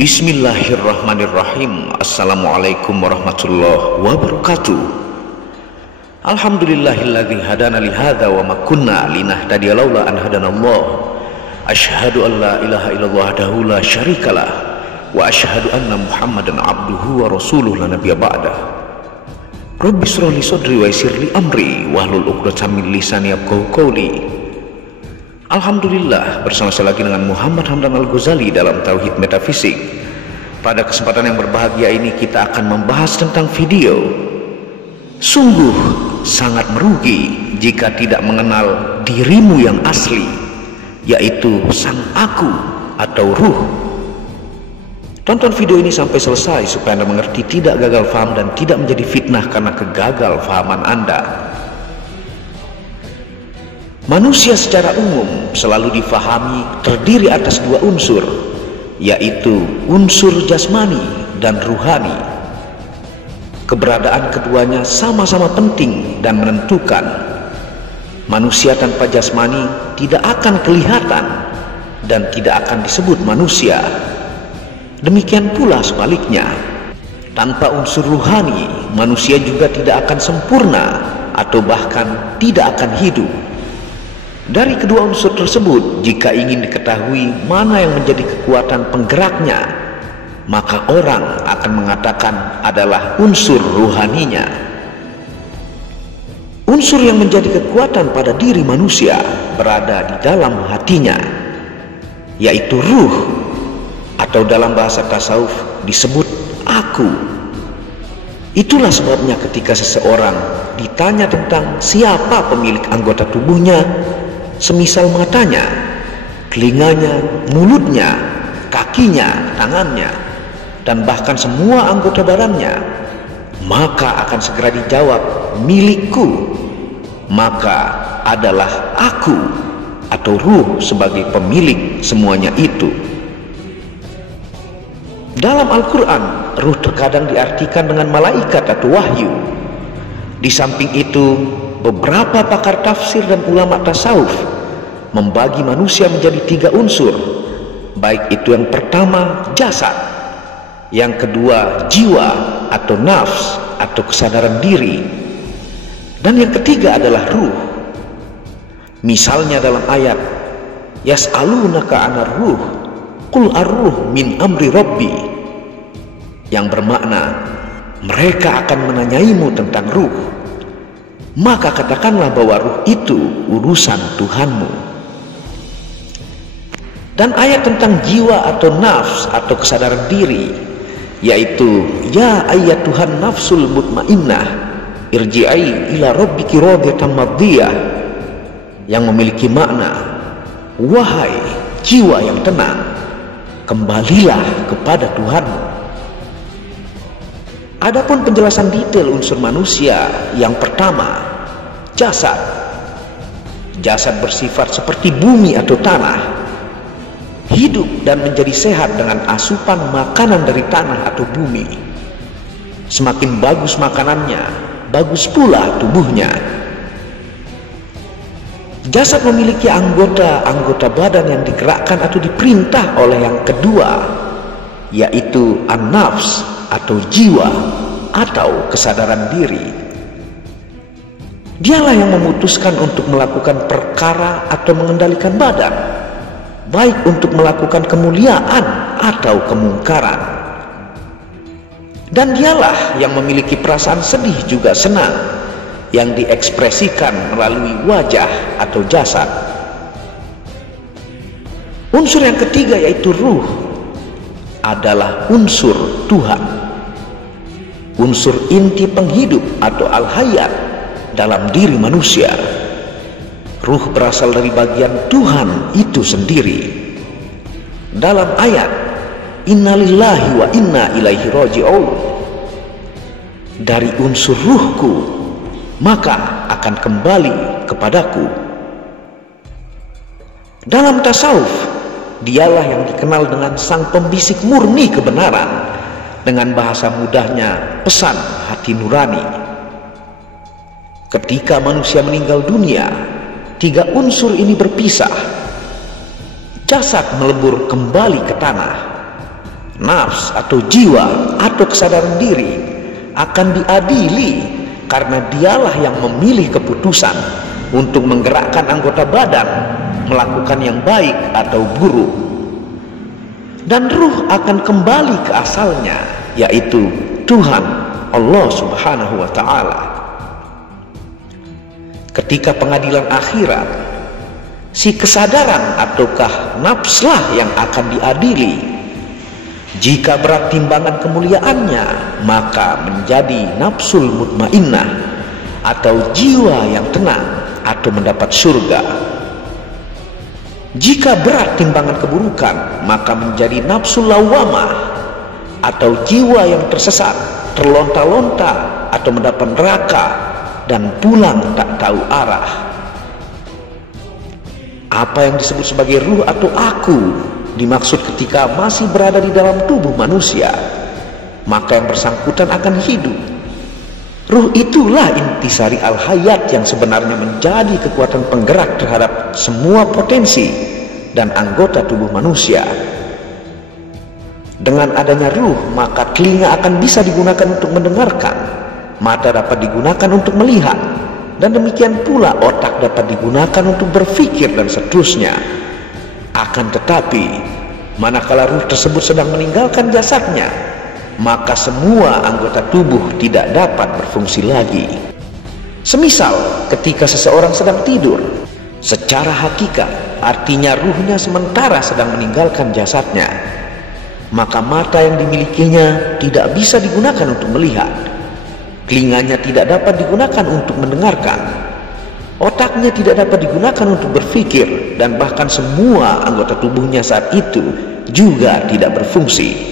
Bismillahirrahmanirrahim. Assalamualaikum warahmatullahi wabarakatuh. Alhamdulillahilladzi hadana li hadza wa ma kunna linahtadiya laula an hadanallah. Asyhadu an la ilaha illallah wahdahu la syarikalah wa asyhadu anna Muhammadan abduhu wa rasuluhu la nabiyya ba'dah. Rabbi shrah li sadri wa yassir li amri wahlul 'uqdatam min lisani yafqahu qawli. Alhamdulillah, bersama saya lagi dengan Muhammad Hamdan Al-Ghazali dalam Tauhid Metafisik. Pada kesempatan yang berbahagia ini kita akan membahas tentang video. Sungguh sangat merugi jika tidak mengenal dirimu yang asli, yaitu sang aku atau ruh. Tonton video ini sampai selesai supaya Anda mengerti, tidak gagal faham dan tidak menjadi fitnah karena kegagal fahaman Anda. Manusia secara umum selalu difahami terdiri atas dua unsur, yaitu unsur jasmani dan ruhani. Keberadaan keduanya sama-sama penting dan menentukan. Manusia tanpa jasmani tidak akan kelihatan dan tidak akan disebut manusia. Demikian pula sebaliknya, tanpa unsur ruhani, manusia juga tidak akan sempurna atau bahkan tidak akan hidup. Dari kedua unsur tersebut, jika ingin diketahui mana yang menjadi kekuatan penggeraknya, maka orang akan mengatakan adalah unsur ruhaninya. Unsur yang menjadi kekuatan pada diri manusia berada di dalam hatinya, yaitu ruh, atau dalam bahasa tasawuf disebut aku. Itulah sebabnya ketika seseorang ditanya tentang siapa pemilik anggota tubuhnya, semisal matanya, telinganya, mulutnya, kakinya, tangannya, dan bahkan semua anggota badannya, maka akan segera dijawab milikku. Maka adalah aku atau ruh sebagai pemilik semuanya itu. Dalam Al-Quran, ruh terkadang diartikan dengan malaikat atau wahyu. Di samping itu, beberapa pakar tafsir dan ulama tasawuf membagi manusia menjadi tiga unsur, baik itu yang pertama jasad, yang kedua jiwa atau nafs atau kesadaran diri, dan yang ketiga adalah ruh. Misalnya dalam ayat yas'alunaka 'anar ruh qul ar-ruh min amri rabbi, yang bermakna mereka akan menanyaimu tentang ruh, maka katakanlah bahwa ruh itu urusan Tuhanmu. Dan ayat tentang jiwa atau nafs atau kesadaran diri, yaitu ya ayyatuhan nafsul mutmainnah irji'i ila rabbiki radiyatan mardiyah, yang memiliki makna wahai jiwa yang tenang, kembalilah kepada Tuhanmu. Adapun penjelasan detail unsur manusia, yang pertama jasad. Jasad bersifat seperti bumi atau tanah, hidup dan menjadi sehat dengan asupan makanan dari tanah atau bumi. Semakin bagus makanannya, bagus pula tubuhnya. Jasad memiliki anggota badan yang digerakkan atau diperintah oleh yang kedua, yaitu an-nafs atau jiwa atau kesadaran diri. Dialah yang memutuskan untuk melakukan perkara atau mengendalikan badan, baik untuk melakukan kemuliaan atau kemungkaran. Dan dialah yang memiliki perasaan sedih juga senang, yang diekspresikan melalui wajah atau jasad. Unsur yang ketiga, yaitu ruh, adalah unsur Tuhan, unsur inti penghidup atau al-hayat dalam diri manusia. Ruh berasal dari bagian Tuhan itu sendiri. Dalam ayat innalillahi wa inna ilaihi raji'un, dari unsur ruhku maka akan kembali kepadaku. Dalam tasawuf, dialah yang dikenal dengan sang pembisik murni kebenaran, dengan bahasa mudahnya pesan hati nurani. Ketika manusia meninggal dunia, tiga unsur ini berpisah. Jasad melebur kembali ke tanah, nafs atau jiwa atau kesadaran diri akan diadili karena dialah yang memilih keputusan untuk menggerakkan anggota badan melakukan yang baik atau buruk. Dan ruh akan kembali ke asalnya, yaitu Tuhan Allah Subhanahu wa Ta'ala. Ketika pengadilan akhirat, si kesadaran ataukah nafslah yang akan diadili. Jika berat timbangan kemuliaannya, maka menjadi nafsul mutmainnah atau jiwa yang tenang atau mendapat surga. Jika berat timbangan keburukan, maka menjadi nafsul lawamah atau jiwa yang tersesat, terlonta-lonta atau mendapat neraka dan pulang tak tahu arah. Apa yang disebut sebagai ruh atau aku dimaksud ketika masih berada di dalam tubuh manusia, maka yang bersangkutan akan hidup. Ruh itulah intisari al-hayat yang sebenarnya menjadi kekuatan penggerak terhadap semua potensi dan anggota tubuh manusia. Dengan adanya ruh, maka telinga akan bisa digunakan untuk mendengarkan, mata dapat digunakan untuk melihat, dan demikian pula otak dapat digunakan untuk berpikir dan seterusnya. Akan tetapi, manakala ruh tersebut sedang meninggalkan jasadnya, maka semua anggota tubuh tidak dapat berfungsi lagi. Semisal ketika seseorang sedang tidur, secara hakikat artinya ruhnya sementara sedang meninggalkan jasadnya, maka mata yang dimilikinya tidak bisa digunakan untuk melihat, telinganya tidak dapat digunakan untuk mendengarkan, otaknya tidak dapat digunakan untuk berpikir, dan bahkan semua anggota tubuhnya saat itu juga tidak berfungsi.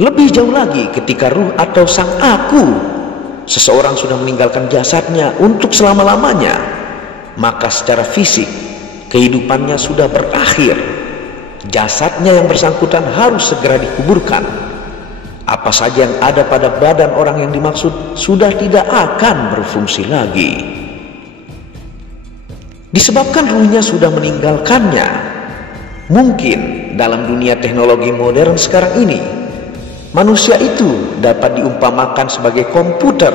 Lebih jauh lagi, ketika ruh atau sang aku, seseorang sudah meninggalkan jasadnya untuk selama-lamanya, maka secara fisik kehidupannya sudah berakhir. Jasadnya yang bersangkutan harus segera dikuburkan. Apa saja yang ada pada badan orang yang dimaksud sudah tidak akan berfungsi lagi. Disebabkan ruhnya sudah meninggalkannya, mungkin dalam dunia teknologi modern sekarang ini, manusia itu dapat diumpamakan sebagai komputer,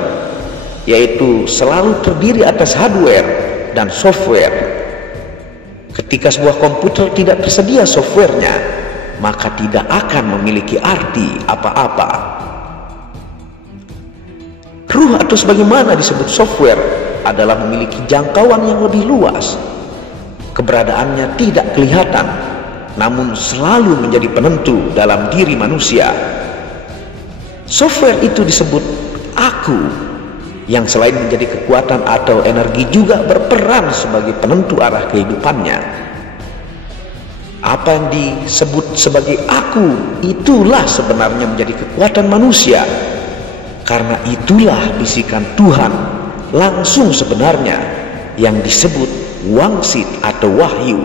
yaitu selalu terdiri atas hardware dan software. Ketika sebuah komputer tidak tersedia softwarenya, maka tidak akan memiliki arti apa-apa. Ruh atau sebagaimana disebut software adalah memiliki jangkauan yang lebih luas. Keberadaannya tidak kelihatan, namun selalu menjadi penentu dalam diri manusia. Software itu disebut aku, yang selain menjadi kekuatan atau energi juga berperan sebagai penentu arah kehidupannya. Apa yang disebut sebagai aku, itulah sebenarnya menjadi kekuatan manusia, karena itulah bisikan Tuhan langsung sebenarnya yang disebut wangsit atau wahyu.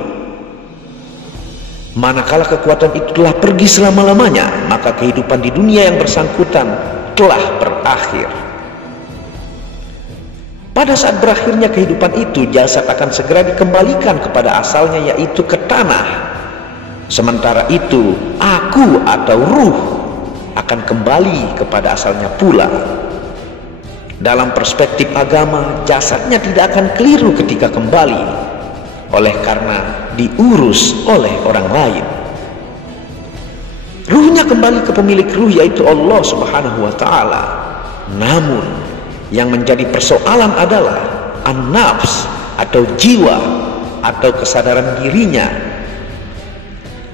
Manakala kekuatan itu telah pergi selama-lamanya, maka kehidupan di dunia yang bersangkutan telah berakhir. Pada saat berakhirnya kehidupan itu, jasad akan segera dikembalikan kepada asalnya, yaitu ke tanah. Sementara itu, aku atau ruh akan kembali kepada asalnya pula. Dalam perspektif agama, jasadnya tidak akan keliru ketika kembali, oleh karena diurus oleh orang lain. Ruhnya kembali ke pemilik ruh, yaitu Allah Subhanahu wa Ta'ala. Namun yang menjadi persoalan adalah an-nafs atau jiwa atau kesadaran dirinya.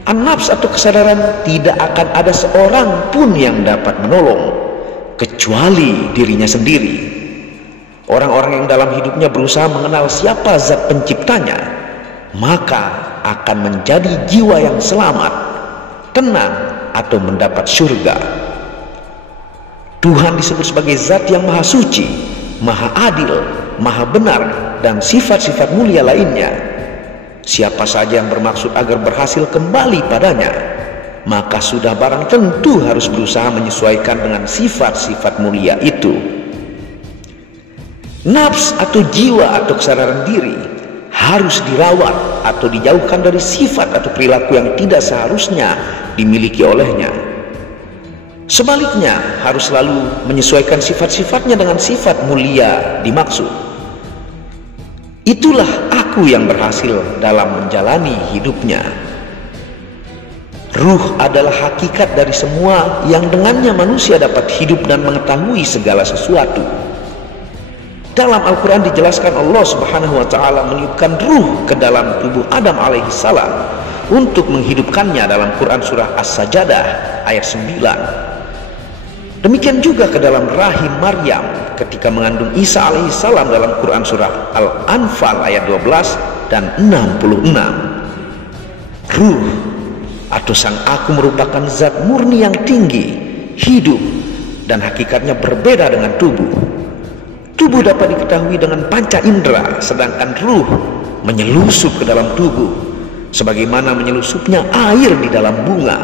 An-nafs atau kesadaran tidak akan ada seorang pun yang dapat menolong kecuali dirinya sendiri. Orang-orang yang dalam hidupnya berusaha mengenal siapa zat penciptanya, maka akan menjadi jiwa yang selamat, tenang, atau mendapat surga. Tuhan disebut sebagai zat yang maha suci, maha adil, maha benar, dan sifat-sifat mulia lainnya. Siapa saja yang bermaksud agar berhasil kembali padanya, maka sudah barang tentu harus berusaha menyesuaikan dengan sifat-sifat mulia itu. Nafs atau jiwa atau kesadaran diri harus dirawat atau dijauhkan dari sifat atau perilaku yang tidak seharusnya dimiliki olehnya. Sebaliknya, harus selalu menyesuaikan sifat-sifatnya dengan sifat mulia dimaksud. Itulah aku yang berhasil dalam menjalani hidupnya. Ruh adalah hakikat dari semua yang dengannya manusia dapat hidup dan mengetahui segala sesuatu. Dalam Al-Quran dijelaskan Allah Subhanahu wa Ta'ala meniupkan ruh ke dalam tubuh Adam alaihi salam untuk menghidupkannya dalam Quran surah As-Sajdah ayat 9. Demikian juga ke dalam rahim Maryam ketika mengandung Isa alaihi salam dalam Quran surah Al-Anfal ayat 12 dan 66. Ruh atau sang aku merupakan zat murni yang tinggi, hidup, dan hakikatnya berbeda dengan tubuh. Tubuh dapat diketahui dengan panca indera, sedangkan ruh menyelusup ke dalam tubuh sebagaimana menyelusupnya air di dalam bunga,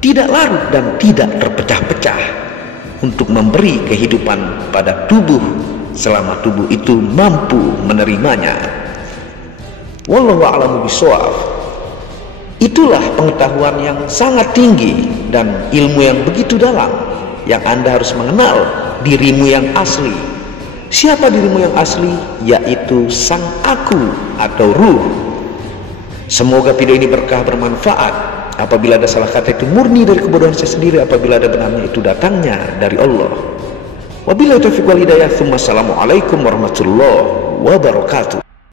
tidak larut dan tidak terpecah-pecah, untuk memberi kehidupan pada tubuh selama tubuh itu mampu menerimanya. Wallahu a'lamu bishawab. Itulah pengetahuan yang sangat tinggi dan ilmu yang begitu dalam, yang Anda harus mengenal dirimu yang asli. Siapa dirimu yang asli? Yaitu sang aku atau ruh. Semoga video ini berkah, bermanfaat. Apabila ada salah kata itu murni dari kebodohan saya sendiri, apabila ada benarnya itu datangnya dari Allah. Wabillahi taufiq wal hidayah. Assalamualaikum warahmatullahi wabarakatuh.